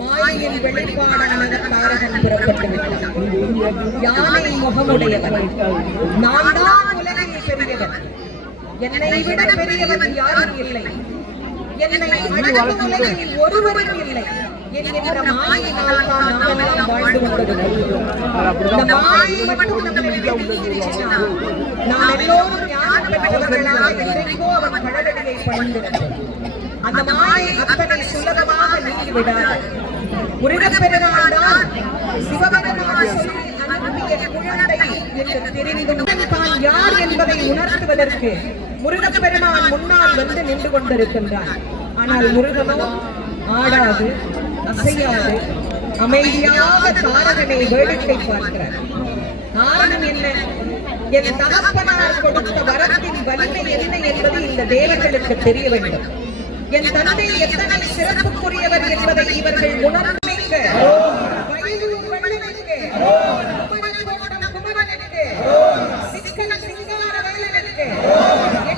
மாயின் வெளிப்பாடான தாரகன் புறப்பட்டு யானை முகமுடையவன். நான் தான் உலகில் பெரியவன், என்னை விட பெரியவன் யாரும் இல்லை, என்னை அடக்கும் உலகில் ஒருவரும் இல்லை என்கின்ற மாயினால் தான் நாமெல்லாம் வாழ்ந்து கொண்டிருக்கிறோம். இந்த மாயை மட்டும் நம்மை வெளியேறிச்சுன்னா நாம் எல்லோரும் ஞானம் பெற்றவர்களா என்றைக்கோ அவன் கடலடியை பணிந்திருக்கிறோம். அந்த மாயை அத்தனை சுலபமாக நீங்கிவிடாது. முருகப்பெருமான் தான் சிவபெருமான் சொல்லி அனுப்பிய குழந்தை என்று தெரிந்தும் தான் யார் என்பதை உணர்த்துவதற்கு முருகப்பெருமான் முன்னால் வந்து நின்று கொண்டிருக்கின்றார். ஆனால் முருகனோ ஆடாது அசையாது அமைதியாக தாரகனை வேடிக்கை பார்க்கிறார். காரணம் என்ன? என் தகப்பனார் கொடுத்த வரத்தின் வலிமை என்ன என்பது இந்த தேவர்களுக்கு தெரிய வேண்டும். என் தந்தை எத்தனை சிறப்புக்குரியவர் என்பதை இவர்கள் உணர்ந்து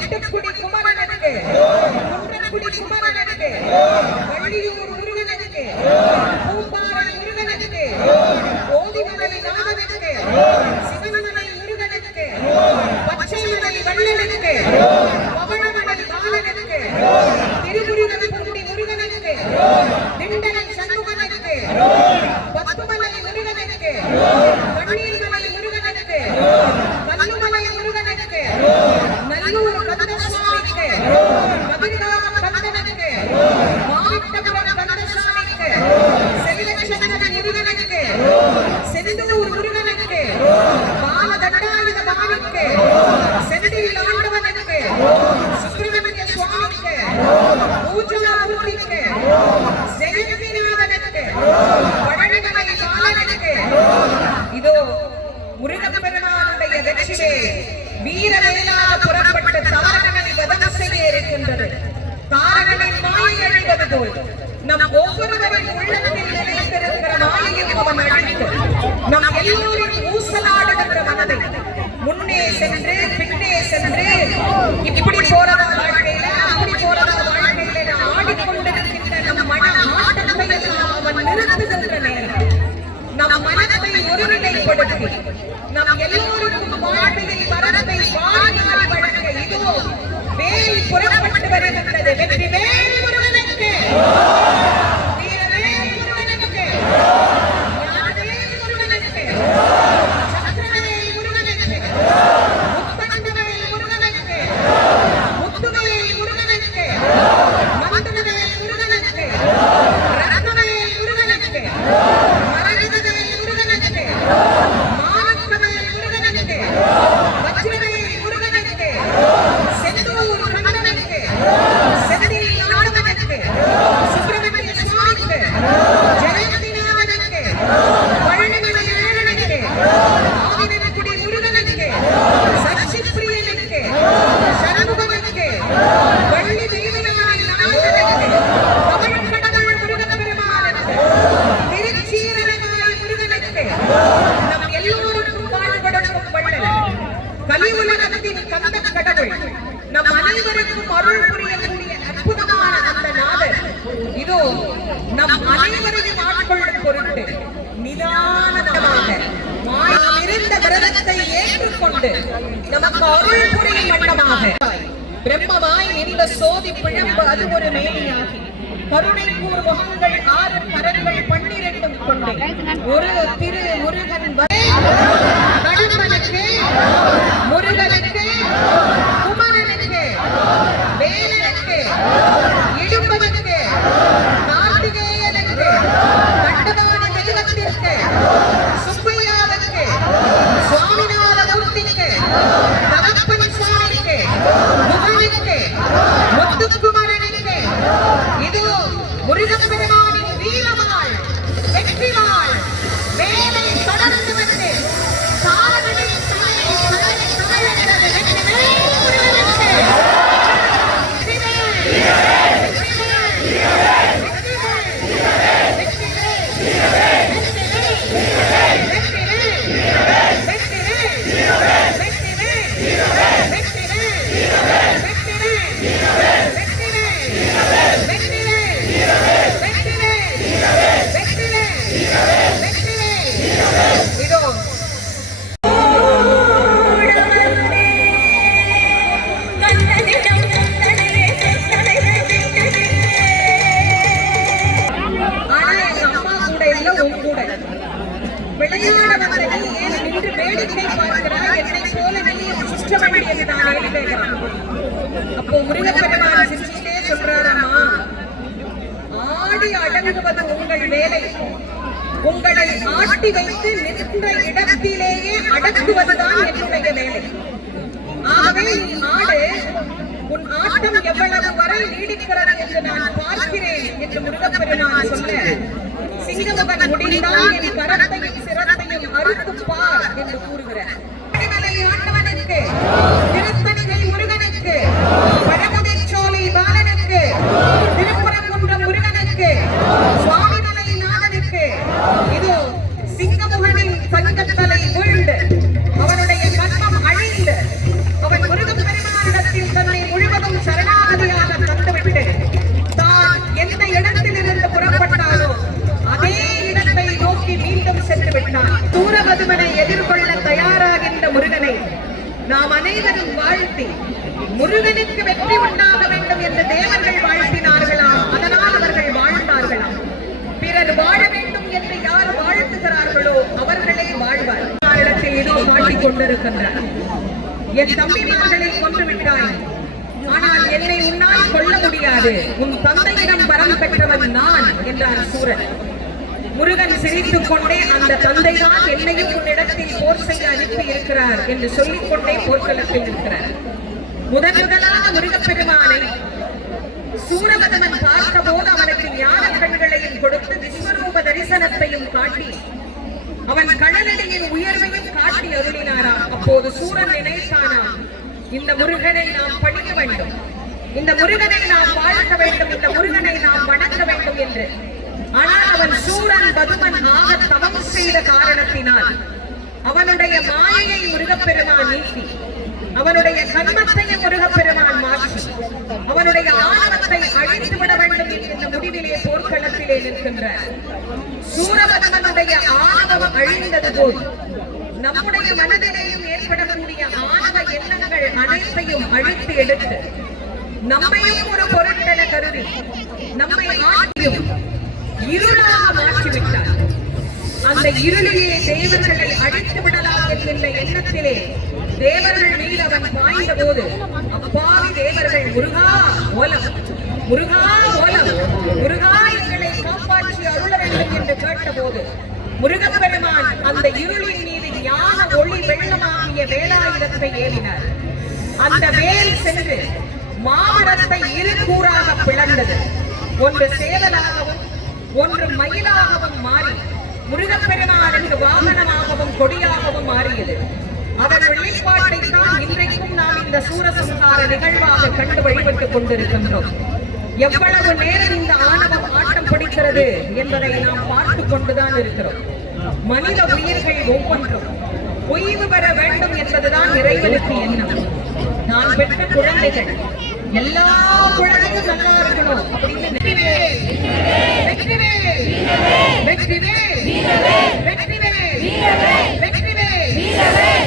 எட்டுக்குடி குமரனுக்கு, குன்றக்குடி குமரனுக்கு, வள்ளியூர் முருகனுக்கு, பூம்பாறை முருகனுக்கு, ஓதிமலை நாதனுக்கு, சிவனமலை முருகனுக்கு, பச்சைமலை வள்ளலுக்கு, பவளமலை பாலனுக்கு, திருமுருகன்பூண்டி முருகனுக்கு, திண்டனை சண்முகனுக்கு, பத்துமலை முருகனுக்கு, கண்ணீர்மலை முருகனுக்கு, கல்லுமலை முருகனுக்கு, நல்லூர் கந்தசாமிக்கு, கதிர்காம கந்தனுக்கு, மாவட்டபுரம் கந்தசாமிக்கு, செல்லச்சந்திரன் முருகனுக்கு, செந்தூர் முருகனுக்கு, பாலதண்டாயுத பாணிக்கு, செந்தில் ஆண்டவனுக்கு, சுப்பிரமணிய சுவாமிக்கு, பூஜாமூர்த்திக்கு, ஜெயந்திநாதனுக்கு, பழனிமலை பாலனுக்கு. இதோ முருகப்பெருமானுடைய வெற்றிலே வீரவேலாக புறப்பட்ட தாரகனை வதம் செய்ய இருக்கின்றது. தாரகனின் மாயை அழிவது போல் நம் ஒவ்வொருவரின் உள்ளத்தில் நிலைத்திருக்கிற மாயையும் அவன் அழித்து நம் எல்லோரும் ஊசலாடுகின்ற மனதை முன்னே சென்று பின்னே சென்று இப்படி போறதா வாழ்க்கையில அப்படி போறதா வாழ்க்கையில ஆடிக்கொண்டிருக்கின்ற நம் மன ஆட்டத்தை எல்லாம் அவன் நிறுத்துகின்ற நேரம் நம் மனத்தை ஒருநிலைப்படுத்தி நம் எல்லோருக்கும் வாழ்க்கையில் வரத்தை வாரி வழங்க இதோ வேல் புறப்பட்டு வருகின்றது. வெற்றி வேல் முருகனுக்கு, வீரவேல் முருகனுக்கு, ஞானவேல் முருகனுக்கு, சக்கரவேல் முருகனுக்கு, முத்தண்டவேல் முருகனுக்கு, முத்துவேல் முருகனுக்கு, மந்தவேல் முருகனுக்கு, ரத்னவேல் முருகனுக்கு, மரகதவேல் முருகனுக்கு, மானக்கவேல் முருகனுக்கு, வஜ்ரவேல் முருகனுக்கு, செந்தூர் கண்ணனுக்கு, செந்தில் ஆண்டவனுக்கு, சுப்பிரமணிய சுவாமிக்கு, ஜெயந்திநாதனுக்கு, பழனிமலை அழகனுக்கு, ஆதினக்குடி முருகனுக்கு, சச்சிப்பிரியனுக்கு, சண்முகனுக்கு, வள்ளி தேவனாய் நாயகனுக்கு, தமிழ்கடவுள் முருகப்பெருமானுக்கு, திருச்சீரலனாய் முருகனுக்கு, நம் எல்லோருக்கும் வாழ்வதற்கும் வள்ளல் கலி உலகத்தின் கந்த கடவுள் நம் அனைவருக்கும் அருள் புரியக்கூடிய அற்புதமான அந்த நாதர் இதோ நம் அனைவரையும் ஆட்கொள்ளும் பொருட்டு நிதானமாக நாம் இருந்த விரதத்தை ஏற்றுக்கொண்டு நமக்கு அருள் புரியும் வண்ணமாக பிரம்மமாய் நின்ற சோதி பிழம்பு அது ஒரு மேனியாகி கருணைக்கூர் முகங்கள் 6 கரங்கள் 12 கொண்டு ஒரு திரு முருகன் கடம்பனுக்கு, முருகனுக்கு, குமரனுக்கு, வேலனுக்கு, இடும்பனுக்கு, கார்த்திகேயனுக்கு, கண்டதான தெய்வத்திற்கு, சுப்பையாவுக்கு, சுவாமிநாத மூர்த்திக்கு, தகப்பன் சுவாமிக்கு, முகனுக்கு, முத்துக்குமரனுக்கு இதோ முருகப்பெருமானின் வீரமாள் வெற்றிமாள் வேலை தொடர்ந்து வந்து தாரகனின் தலையை நானேன்னு கேட்கிறான். அப்போ முருகப்பெருமான் சிரிச்சுட்டே சொல்றாராமா, ஆடி அடங்குவது உங்கள் வேலை, உங்களை ஆட்டி வைத்து நின்ற இடத்திலேயே அடக்குவதுதான் என்னுடைய வேலை. ஆகவே நீ ஆடு, உன் ஆட்டம் எவ்வளவு வரை நீடிக்கிறது என்று நான் பார்க்கிறேன் என்று முருகப்பெருமான் சொல்ல, சிங்கமுகன் முடிந்தால் என் கரத்தையும் சிரத்தையும் அறுத்து பார் என்று கூறுகிறார். ஆண்டவனுக்கு, திருத்தணிகை முருகனுக்கு, வடமுதிர்ச்சோலை பாலனுக்கு, திருப்பரங்குன்றம் முருகனுக்கு, சுவாமிமலை நாதனுக்கு, இதோ சிங்கமுகனின் சங்கத்தலை வீழ்ந்து அவனுடைய கர்மம் அழிந்து அவன் முருகப்பெருமானிடத்தில் தன்னை முழுவதும் சரணாகதியாக தந்துவிட்டு தான் எந்த இடத்திலிருந்து புறப்பட்டானோ அதே இடத்தை நோக்கி மீண்டும் சென்று விட்டான். சூரபதுமனை எதிர்கொள்ள தயாராகின்ற முருகனை நாம் அனைவரும் வாழ்த்தி, முருகனுக்கு வெற்றி உண்டாக வேண்டும் என்று தேவர்கள் வாழ்த்தினார்களாம். அதனால் அவர்கள் வாழ்ந்தார்களாம். பிறர் வாழ வேண்டும் என்று யார் வாழ்த்துகிறார்களோ அவர்களே வாழ்வார். இடத்தில் இதோ காட்டிக் கொண்டிருக்கின்றார். என் தம்பிமார்களை கொன்று விட்டாய், ஆனால் என்னை உன்னால் கொல்ல முடியாது, உன் தந்தையிடம் வரம் பெற்றவன் நான் என்றார் சூரன். முருகன் சிரித்துக் கொண்டே, அந்த தந்தைதான் என்னையும் உன்னிடத்தில் போர் செய்ய அனுப்பி இருக்கிறார் என்று சொல்லிக் கொண்டே போர்க்களத்தில் இருக்கிறார். முதலாக முருகப்பெருமானை சூரபதுமன் பார்த்த போது அவனுக்கு ஞான கண்களையும் கொடுத்து விஸ்வரூப தரிசனத்தையும் காட்டி அவன் கடலடியின் உயர்வையும் காட்டி அருளினாராம். அப்போது சூரன் நினைத்தானாம், இந்த முருகனை நாம் பணிய வேண்டும், இந்த முருகனை நாம் வாழ்த்த வேண்டும், இந்த முருகனை நாம் வணங்க வேண்டும் என்று. ஆனால் அவன் சூரன் பதுமன் ஆக தவம் செய்த காரணத்தினால் அவனுடைய மாயையை முருகப்பெருமான் நீக்கி, அவனுடைய கர்மத்தையும் முருகப்பெருமான் மாற்றி, அவனுடைய ஆணவத்தை அழித்து விட வேண்டும் என்ற இந்த முடிவிலே போர்க்களத்திலே நிற்கின்றார். சூரபதுமனுடைய ஆணவம் அழிந்தது போல் நம்முடைய மனதிலேயும் ஏற்படக்கூடிய ஆணவ எண்ணங்கள் அனைத்தையும் அழித்து எடுத்து நம்மையும் ஒரு பொருட்டென கருதி நம்மை ஆட்டியும் இருளாக மாற்றிவிட்டார். அந்த இருளிலே தேவர்களை அழித்து விடலாம் என்கின்ற எண்ணத்திலே தேவர்கள் மீது அவன் பாய்ந்த போது, அப்பாவி தேவர்கள் முருகா ஓலம், முருகா ஓலம், முருகா எங்களை காப்பாற்றி அருள வேண்டும் என்று கேட்டபோது முருகப்பெருமான் அந்த இருளின் மீது ஞான ஒளி வெள்ளமாகிய வேலாயுதத்தை ஏறினார். அந்த வேல் சென்று மாமரத்தை இரு கூறாக பிளந்தது. ஒன்று சேவலாகவும் ஒன்று மயிலாகவும் மாறி முருகப்பெருமானுக்கு வாகனமாகவும் கொடியாகவும் மாறியது. அதன் வெளிப்பாட்டை தான் இன்றைக்கும் நாம் இந்த சூரசம்ஹார நிகழ்வாக கண்டு வழிபட்டுக் கொண்டிருக்கின்றோம். எவ்வளவு நேரம் இந்த ஆணவம் ஆட்டம் பிடிக்கிறது என்பதை நாம் பார்த்துக் கொண்டுதான் இருக்கிறோம். மனித உயிர்கள் ஒவ்வொன்றும் ஓய்வு பெற வேண்டும் என்பதுதான் இறைவனுக்கு எண்ணம். நான் பெற்ற குழந்தைகள் எல்லா குழந்தைகளும் நல்லா இருக்கணும் அப்படின்னு வெற்றிவேல் வெற்றிவேல் வெற்றிவேல் வெற்றிவேல் வெற்றிவேல் வெற்றிவேல்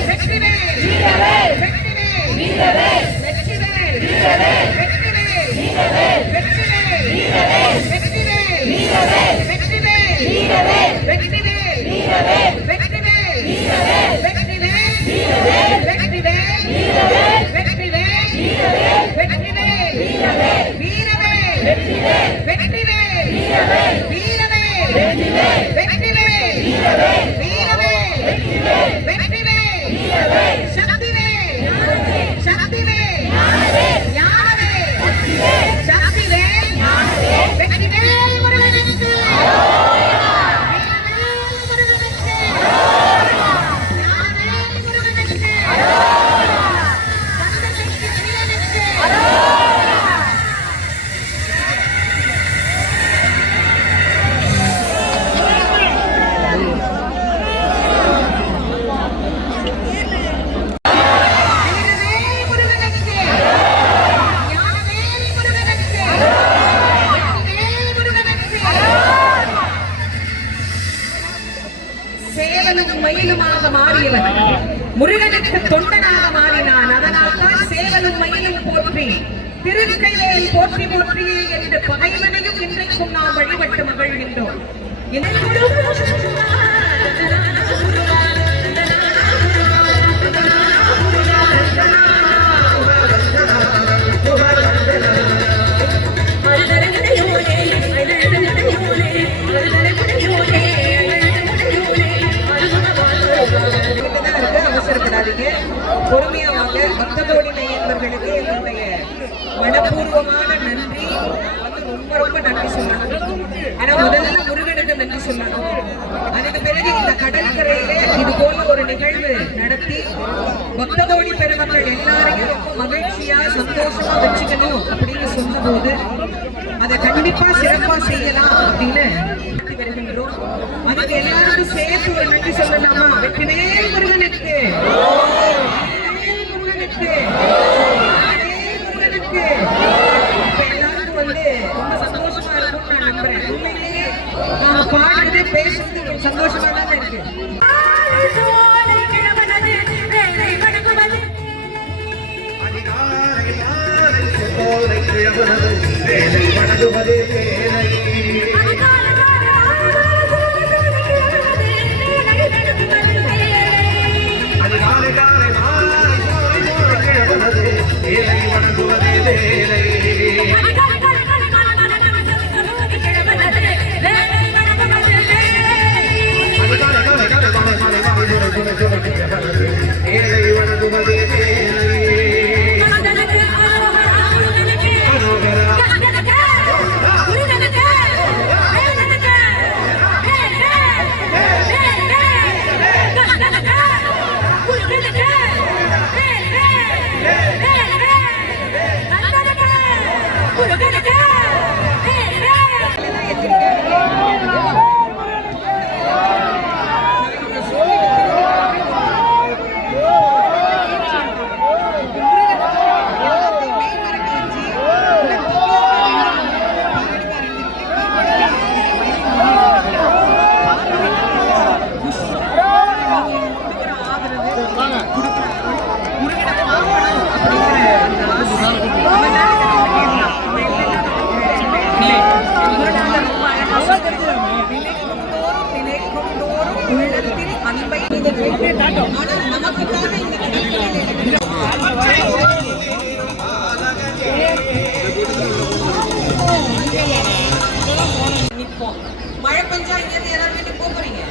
வெற்றிவேல் மயிலுமாக மாறியவன் முருகனுக்கு தொண்டனாக மாறினான். அதனால் தான் சேவலும் மயிலும் போற்றி திருக்கைவேல் போற்றி போற்றியே என்று பகைவனையும் இன்றைக்கும் நாம் வழிபட்டு மகிழ்கின்றோம். அவர்களுக்கு என்னுடைய மனப்பூர்வமான நன்றி. ரொம்ப ரொம்ப நன்றி சொல்லணும். ஆனா முதல்ல முருகனுக்கு நன்றி சொல்லணும். அதுக்கு பிறகு இந்த கடற்கரையில இது போல ஒரு நிகழ்வு நடத்தி பக்தகோடி பெருமக்கள் எல்லாரையும் ரொம்ப மகிழ்ச்சியா சந்தோஷமா வச்சுக்கணும் அப்படின்னு சொன்ன போது அதை கண்டிப்பா சிறப்பா செய்யலாம் அப்படின்னு வருகின்றோம். அதுக்கு எல்லாருக்கும் சேர்த்து ஒரு நன்றி சொல்லலாமா? வெற்றிவேல் முருகனுக்கு, முருகனுக்கு, முருகனுக்கு. எல்லாருக்கும் ரொம்ப சந்தோஷமா இருக்கும் நான் நம்புறேன். உண்மையிலேயே பாடுறது பேசுறது சந்தோஷமா தான் இருக்கு. வேலை வணங்குவது வேலை அதிகாலை காலை வேலை வணங்குவது வேலை ஏழை வணங்குவது வேலை மழை பெஞ்சா இங்க யாராவது வீட்டுக்கு போக போறீங்க?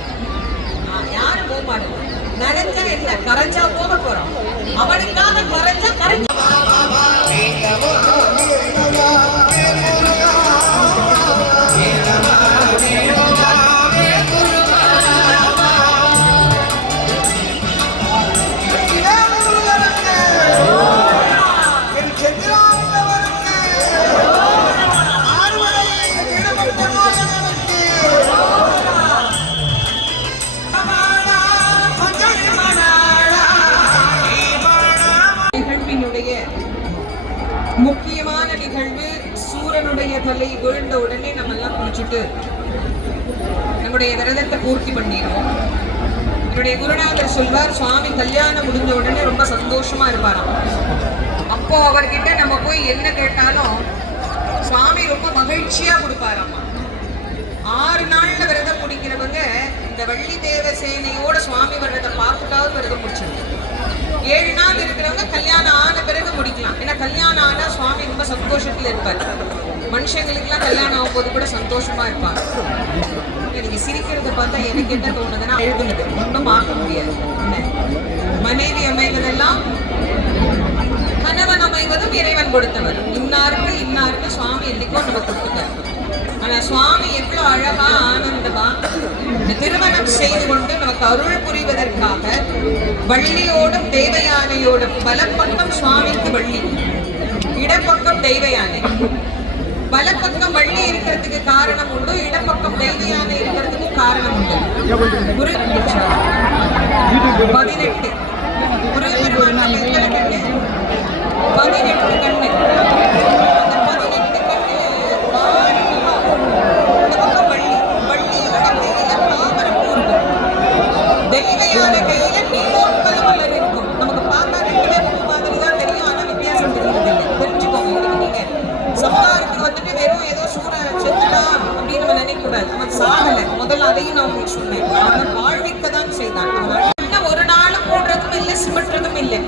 யாரும் போக மாட்டோம். நனைஞ்சா என்ன, கரைஞ்சா போக போறோம். அவனுக்காக கரைஞ்சா கரைஞ்சா முக்கியமான நிகழ்வு. சூரனுடைய தலை விழுந்த உடனே நம்ம எல்லாம் குளிச்சுட்டு நம்முடைய விரதத்தை பூர்த்தி பண்ணிடுவோம். என்னுடைய குருநாதர் சொல்வார், சுவாமி கல்யாணம் முடிஞ்ச உடனே ரொம்ப சந்தோஷமா இருப்பாராம். அப்போ அவர்கிட்ட நம்ம போய் என்ன கேட்டாலும் சுவாமி ரொம்ப மகிழ்ச்சியா கொடுப்பாராமா. 6 நாள்ல விரதம் முடிக்கிறவங்க இந்த வள்ளி தேவசேனையோட சுவாமி விரதத்தை பார்த்துட்டாவது விரதம் முடிச்சிடும். 7 நாள் இருக்கிறவங்க கல்யாணம் ஆன பிறகு முடிக்கலாம். ஏன்னா கல்யாணம் ஆனா சுவாமி ரொம்ப சந்தோஷத்துல இருப்பார். மனுஷங்களுக்கெல்லாம் கல்யாணம் ஆகும் போது கூட சந்தோஷமா இருப்பாங்க. நீங்க சிரிக்கிறத பார்த்தா எனக்கு என்ன தோணுதுன்னா, எழுதுனது ஒன்றும் ஆக்க முடியாது. மனைவி அமைவதெல்லாம் கணவன் அமைவதும் இறைவன் கொடுத்தவர். இன்னாருக்கு இன்னாருக்கு சுவாமி என்னைக்கோ நம்ம கொடுத்துட்டார். ஆனா சுவாமி எவ்வளவு அழகா ஆனந்தமா இந்த திருமணம் செய்து கொண்டு நமக்கு அருள் புரிவதற்காக வள்ளியோடும் தேவயானையோடும் வலப்பக்கம் சுவாமிக்கு வள்ளி, இடப்பக்கம் தெய்வயானை. வலப்பக்கம் வள்ளி இருக்கிறதுக்கு காரணம் உண்டு, இடப்பக்கம் தெய்வயானை இருக்கிறதுக்கு காரணம் உண்டு. 18 முருகப்பெருமான் எத்தனை கண்ணு? 18 கண்ணு. தெய்வயான கையில நீலோட்பல மலர் இருக்கும். நமக்கு பார்த்தா 2 பேரும் மாதிரி தான் தெரியும். ஆனா வித்தியாசம் தெரியுது. தெரிஞ்சுக்கோங்க. நீங்க சம்ஹாரத்துக்கு வந்துட்டு வெறும் ஏதோ சூர செத்துட்டான் அப்படின்னு நம்ம நினைக்க கூடாது. அவன் சாகல. முதல்ல அதையும் நான் உங்களுக்கு சொன்னேன். அவன் வாழ்விக்க தான் செய்தான். அவன் ஒரு நாளும் போடுறதும் இல்லை, சிமட்டுறதும் இல்லை.